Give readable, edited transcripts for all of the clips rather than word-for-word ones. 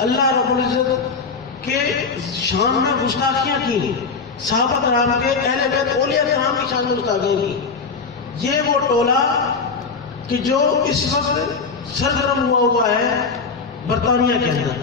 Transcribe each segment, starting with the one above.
اللہ رب العزت کے شان میں گستاخیاں کی، صحابہ کرام کے، اہل بیت اولیاء کرام کی شان میں گستاخیاں کی. یہ وہ ٹولہ کہ جو اس وقت سرگرم ہوا ہے برطانیہ کے اندر،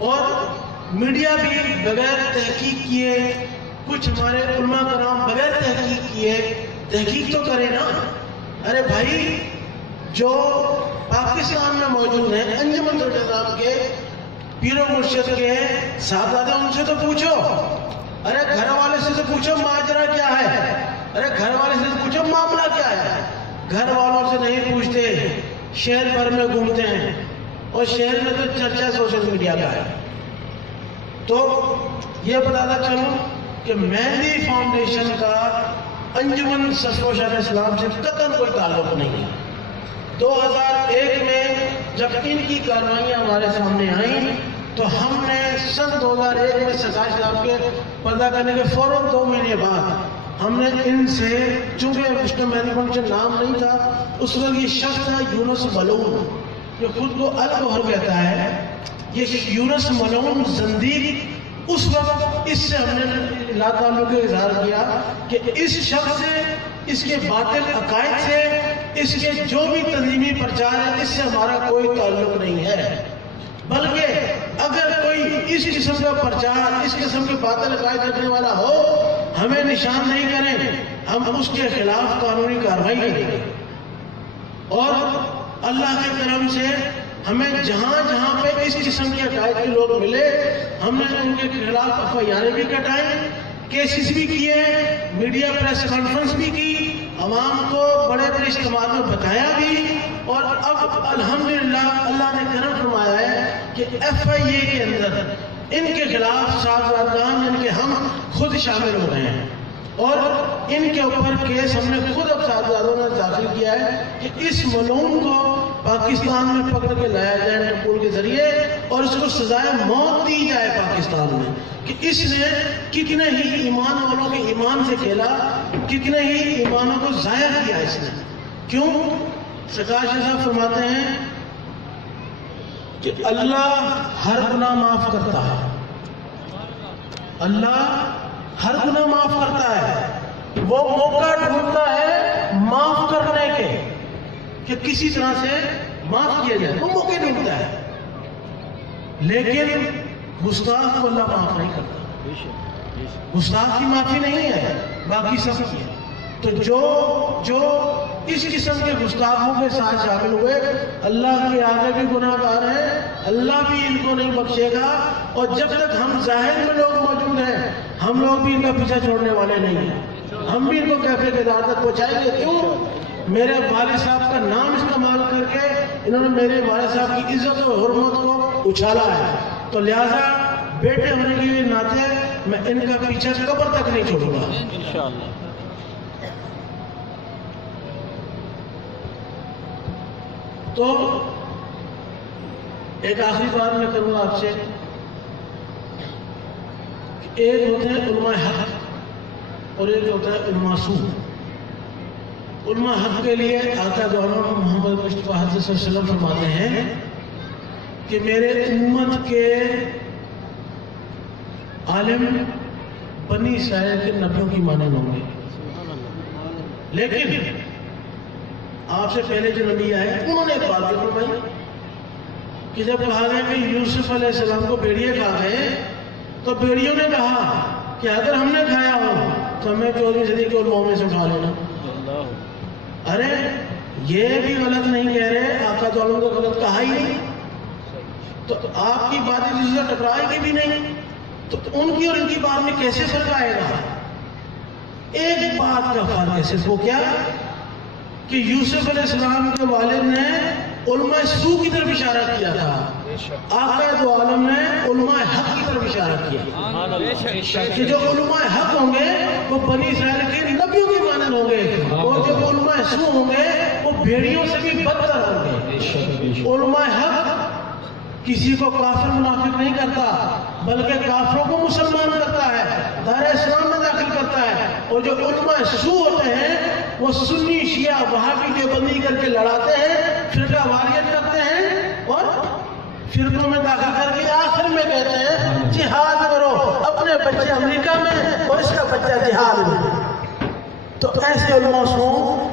اور میڈیا بھی بغیر تحقیق کیے، کچھ ہمارے علماء کرام بغیر تحقیق کیے، تحقیق تو کرے نا. ارے بھائی جو پاکستان میں موجود ہیں انجمن صاحب کے پیر و مرشد کے صاحبزادے، ان سے تو پوچھو. ارے گھر والے سے تو پوچھو ماجرا کیا ہے، ارے گھر والے سے پوچھو معاملہ کیا ہے. گھر والوں سے نہیں پوچھتے، شہر بھر میں گھومتے ہیں، اور شہر میں تو چرچا سوشل میڈیا کا ہے. تو یہ بتاتا چلوں کہ مہندی فاؤنڈیشن کا انجمن سرفروشان اسلام سے قطعاً کوئی تعلق نہیں ہے. 2001 میں جب ان کی کارروائیاں ہمارے سامنے آئیں تو ہم نے سن 2001 میں سرکار صاحب کے پردہ کرنے کے فوراً 2 مہینے بعد ہم نے ان سے، چونکہ مسلم مہندی فاؤنڈیشن نام نہیں تھا اس وقت، یہ شخص تھا یونس ملعون جو خود کو الگوہر کہتا ہے. یہ یونس ملعون زندیق، اس وقت اس سے ہم نے لا تعلق کا اظہار کیا کہ اس شخص سے، اس کے باطل عقائد سے، اس کے جو بھی تنظیمی پرچار ہے، اس سے ہمارا کوئی تعلق نہیں ہے. بلکہ اگر کوئی اس قسم کا پرچار، اس قسم کے باطل عقائد رکھنے والا ہو، ہمیں نشان نہیں کریں، ہم اس کے خلاف قانونی کارروائی کریں گے. اور اللہ کے کرم سے ہمیں جہاں جہاں پہ اس قسم کے عقائد کے لوگ ملے، ہم نے ان کے خلاف FIR بھی کٹائیں، کیسز بھی کیے، میڈیا پریس کانفرنس بھی کی، عوام کو بڑے بڑے اجتماعات میں بتایا بھی. اور اب الحمدللہ اللہ نے کرم فرمایا ہے کہ FIA کے اندر ان کے خلاف صاحبزادگان، ان کے ہم خود شامل ہو رہے ہیں، اور ان کے اوپر کیس ہم نے خود اب صاحبزادوں نے داخل کیا ہے کہ اس ملعون کو پاکستان میں پکڑ کے لایا جائے انٹرپول کے ذریعے، اور اس کو سزائے موت دی جائے پاکستان میں، کہ اس نے کتنے ہی ایمان والوں کے ایمان سے کھیلا، کتنے ہی ایمانوں کو ضائع کیا اس نے. کیوں؟ سرکار شاہ صاحب فرماتے ہیں کہ اللہ ہر گناہ معاف کرتا ہے، اللہ ہر گناہ معاف کرتا ہے. وہ موقع ڈھونڈتا ہے معاف کرنے کے، کہ کسی طرح سے معاف کیا جائے، وہ موقع ڈھونڈتا ہے. لیکن گستاخ کو اللہ معاف نہیں کرتا. گستاخ کی معافی نہیں ہے، باقی سب کی ہے. تو جو اس قسم کے گستاخوں کے ساتھ شامل ہوئے، اللہ کے آگے بھی گناہ گار ہیں، اللہ بھی ان کو نہیں بخشے گا. اور جب تک ہم ظاہر میں لوگ موجود ہیں، ہم لوگ بھی ان کا پیچھا چھوڑنے والے نہیں ہیں، ہم بھی ان کو کیفے کے دار تک پہنچائیں گے. کیوں؟ میرے والد صاحب کا نام استعمال کر کے انہوں نے میرے والد صاحب کی عزت و حرمت کو اچھالا ہے. تو لہذا بیٹے ہونے کے ناطے میں ان کا پیچھا قبر تک نہیں چھوڑوں گا انشاءاللہ. تو ایک آخری بات میں کروں گا آپ سے. ایک ہوتے ہیں علماء حق اور ایک ہوتا ہے علماء سو. علماء حق کے لیے آقا دو عالم محمد مصطفیٰ حضرت صلی اللہ علیہ وسلم فرماتے ہیں کہ میرے امت کے عالم بنی اسرائیل کے نبیوں کی مانند ہوں گے. لیکن آپ سے پہلے جو نبی آئے انہوں نے ایک بات فرمائی کہ جب کہا گیا کہ یوسف علیہ السلام کو بھیڑیے کھا گئے تو بھیڑیوں نے کہا کہ اگر ہم نے کھایا ہو تو ہمیں 14ویں صدی کے علماء میں سے اٹھا لینا. ارے یہ بھی غلط نہیں کہہ رہے، آقا تو عالم کو غلط کہا ہی نہیں، تو آپ کی باتیں جس سے ٹکرائے گی بھی نہیں، تو ان کی اور ان کی بات میں کیسے فرق آئے گا؟ ایک بات کا فرق ہے صرف، وہ کیا کہ یوسف علیہ السلام کے والد نے علماء سو کی طرف اشارہ کیا تھا، آقا دو عالم نے علماء حق کی طرف اشارہ کیا کہ جو علماء حق ہوں گے وہ بنی اسرائیل کے نبیوں کی مانند ہوں گے، اور جو علماء سو ہوں گے وہ بھیڑیوں سے بھی بدتر ہوں گے. علماء حق کسی کو کافر منافق نہیں کرتا، بلکہ کافروں کو مسلمان کرتا ہے، دائرہ اسلام میں داخل کرتا ہے. اور جو علماء سو ہوتے ہیں وہ سنی شیعہ وہابی دیوبندی کر کے لڑاتے ہیں، فرقہ واریت کرتے ہیں اور فرقوں میں داخل کر کے آخر میں کہتے ہیں جہاد کرو، اپنے بچے امریکہ میں اور اس کا بچہ جہاد میں۔ تو ایسے علماء سو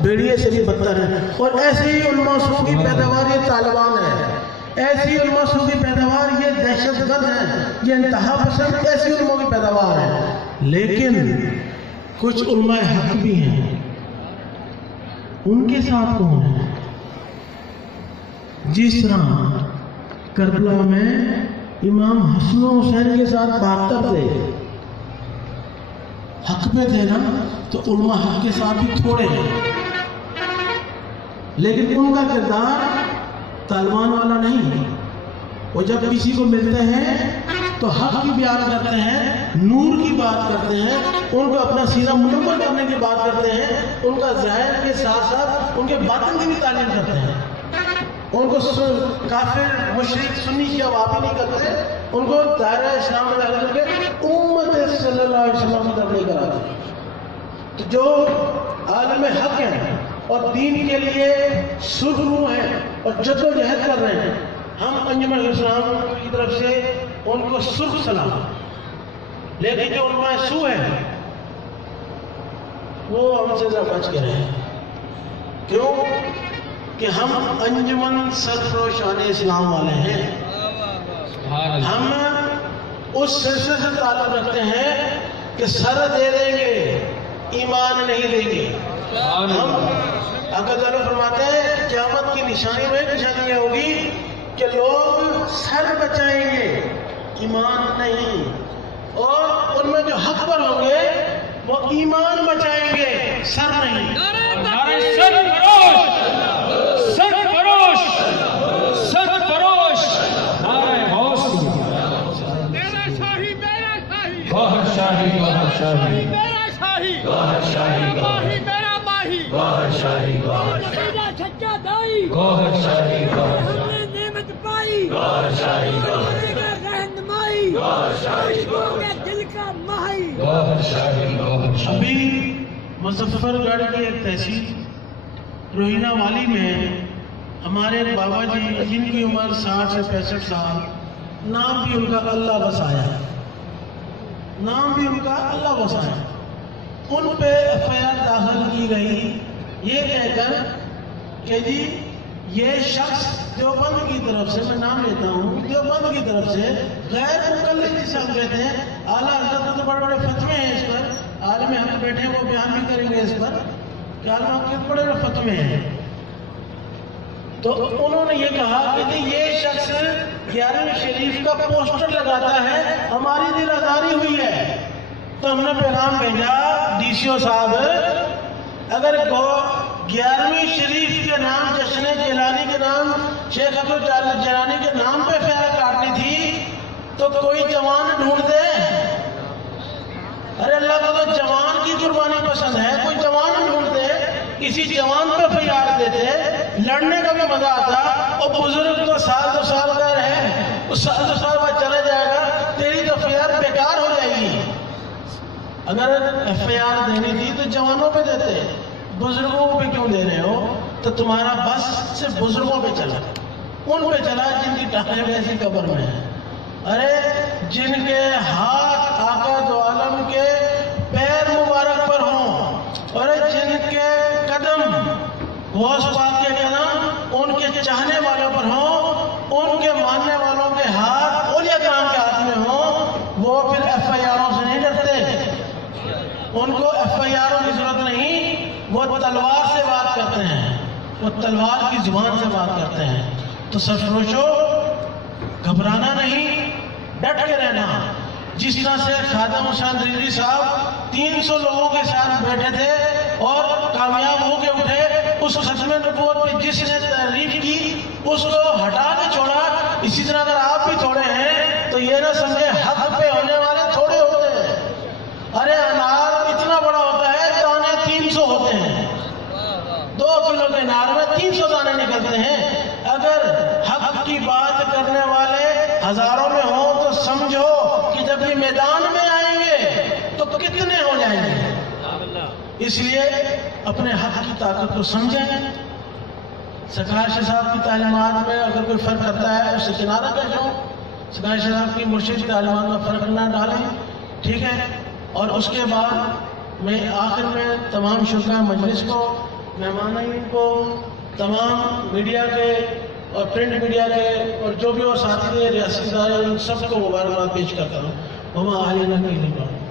بھیڑیے سے بھی بدتر ہے، اور ایسے ہی علماء سو کی پیداوار یہ طالبان ہے، ایسی علماء سو کی پیداوار یہ دہشت گرد ہے، یہ انتہا پسند ایسی علماء کی پیداوار ہے۔ لیکن کچھ علماء حق بھی ہیں، ان کے ساتھ کون ہے؟ جس طرح کربلا میں امام حسن و حسین کے ساتھ بہتر تھے، حق پہ تھے نا، تو علماء حق کے ساتھ بھی تھوڑے ہیں، لیکن ان کا کردار طالبان والا نہیں۔ وہ جب کسی کو ملتے ہیں تو حق کی بیان کرتے ہیں، نور کی بات کرتے ہیں، ان کو اپنا سینہ منور کرنے کی بات کرتے ہیں، ان کا ظاہر کے ساتھ ساتھ ان کے باطن کی بھی تعلیم کرتے ہیں، ان کو کافر مشرک سنی شیعہ وہابی نہیں کرتے، ان کو دائرہ اسلام میں داخل کر کے امت صلی اللہ علیہ وسلم کی طرف نہیں کراتے۔ تو جو عالم حق ہیں اور دین کے لیے سرخرو ہیں اور جدوجہد کر رہے ہیں، ہم انجمن اسلام کی طرف سے ان کو سرخ سلام۔ لیکن جو علماء سو ہیں وہ ہم سے ذرا بچ کے رہے، کیوں کہ ہم انجمن سرفروشان اسلام والے ہیں، ہم اس سلسلے سے تعلق رکھتے ہیں کہ سر دے دیں گے ایمان نہیں لیں گے۔ ہم اگر فرماتے ہیں قیامت کی نشانی میں نشانی یہ ہوگی کہ لوگ سر بچائیں گے ایمان نہیں، اور ان میں جو حق پر ہوں گے وہ ایمان بچائیں گے سر نہیں۔ ابھی مظفر گڑھ کی ایک تحصیل روہینہ والی میں ہمارے بابا جی جن کی عمر 60 سے 65 سال، نام بھی ان کا اللہ بسایا، نام بھی ان کا اللہ بسایا، ان پہ ایف آئی آر داخل کی گئی یہ کہہ کر کہ جی یہ شخص دیوبند کی طرف سے، میں نام لیتا ہوں، دیوبند کی طرف سے غیر مقلد جسے ہم کہتے ہیں، اعلیٰ حضرت تو بڑے بڑے فتوے ہیں اس پر، عالم حق بیٹھے وہ بیان بھی کریں گے اس پر کہ عالم حق کے بڑے بڑے فتوے ہیں۔ تو انہوں نے یہ کہا کہ جی یہ شخص 11ویں شریف کا پوسٹر لگاتا ہے، ہماری دل آزاری ہوئی ہے۔ تو ہم نے پیغام بھیجا ڈی سی او صاحب، اگر 11ویں شریف کے نام، جشن جیلانی کے نام، شیخ عبد الجلیل جیلانی کے نام پہ فیرہ کاٹنی تھی تو کوئی جوان ڈھونڈ دے۔ ارے اللہ کو تو جوان کی قربانی پسند ہے، کوئی جوان ڈھونڈ دے، کسی جوان پہ فریاد دیتے، لڑنے کا بھی مزہ آتا۔ اور بزرگ تو سال دو سال کا رہے، اس سال دو سال بعد چلے جائے گا، تیری تو فریاد بیکار ہو جائے گی۔ اگر ایف آئی آر دینی تھی تو جوانوں پہ دیتے، بزرگوں پہ کیوں دے رہے ہو؟ تو تمہارا بس صرف بزرگوں پہ چلا، ان پہ چلا جن کی ٹانگیں ویسی قبر میں ہیں۔ ارے جن کے ہاتھ آقا دو عالم کے پیر مبارک پر ہوں، اور جن کے قدم غوث پاک کے قدم ان کے چاہنے والوں پر ہوں، ان کے ماننے والوں کے ہاتھ اولیاء کرام کے ہاتھ میں ہوں، وہ پھر ایف آئی آروں سے نہیں ڈرتے، ان کو ایف آئی آروں کی ضرورت نہیں، وہ تلوار سے بات کرتے ہیں، وہ تلوار کی زبان سے بات کرتے ہیں۔ تو سرفروشو گھبرانا نہیں، ڈٹ کے رہنا۔ جس طرح سے خادم حسین دریری صاحب 300 لوگوں کے ساتھ بیٹھے تھے اور کامیاب ہو کے اٹھے، اس ختم نبوت پہ جس نے تعریف کی اس کو ہٹا کے چھوڑا، اسی طرح اگر آپ بھی تھوڑے ہیں تو یہ نہ سمجھے حق پہ ہونے والے تھوڑے ہوتے ہیں۔ ارے انار اتنا بڑا ہوتا ہے، دانے 300 ہوتے ہیں، 2 کلو کے انار میں 300 دانے نکلتے ہیں۔ اگر حق کی بات کرنے والے ہزاروں میں ہوں تو سمجھو کہ جب یہ میدان میں آئیں گے تو کتنے ہو جائیں گے۔ اس لیے اپنے حق کی طاقت کو سمجھیں، سکھائے شاہ صاحب کی تعلیمات میں اگر کوئی فرق کرتا ہے اسے کنارہ کر جاؤ، سکھائے شاہ صاحب کی مرشد کی تعلیمات میں فرق نہ ڈالیں، ٹھیک ہے. اور اس کے بعد میں آخر میں تمام شرکاء مجلس کو، مہمانین کو، تمام میڈیا کے اور پرنٹ میڈیا کے اور جو بھی اور ساتھی ریاسی ادارے ان سب کو مبارکباد پیش کرتا ہوں. وما علینا الا البلاغ.